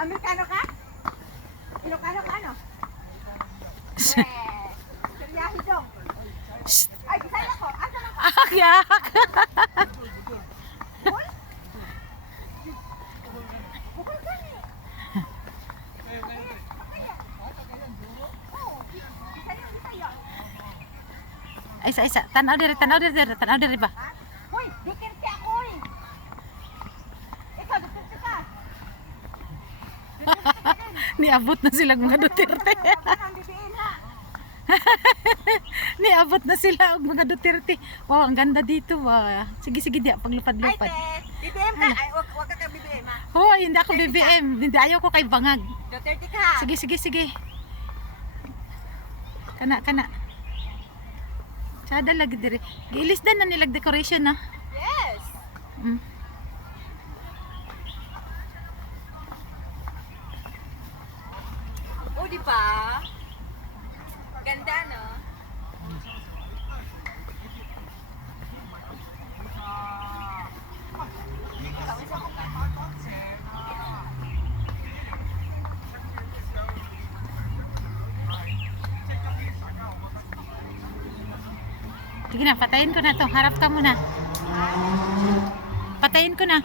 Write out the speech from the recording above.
Amerikano ka? Ilocano ka, ano? Seryahi dong. Ay, Bisaya ko. Asa lang ko? Yak! Bukol ka ni. Bisaya. Isa. Tanaw diri ba? Hoy, Duterte ako eh. Ikaw, Duterte ka. Niabot na sila mga Duterte. Ang bibiin ha. Niabot na sila ang mga Duterte. Wow, ang ganda dito ba. Sige di Ay, paglupad-lupad. te. BBM ka. Ay, wag ka BBM ha. Hoy, hindi ako BBM. Hindi ayaw ko kay bangag. Duterte ka. Sige. Kana. Sada lagi diri. Giilisdan na nilag decoration na. Yes. Mm. O, di ba? Ganda, no? Sige na, patayin ko na to. Harap ka muna. Patayin ko na.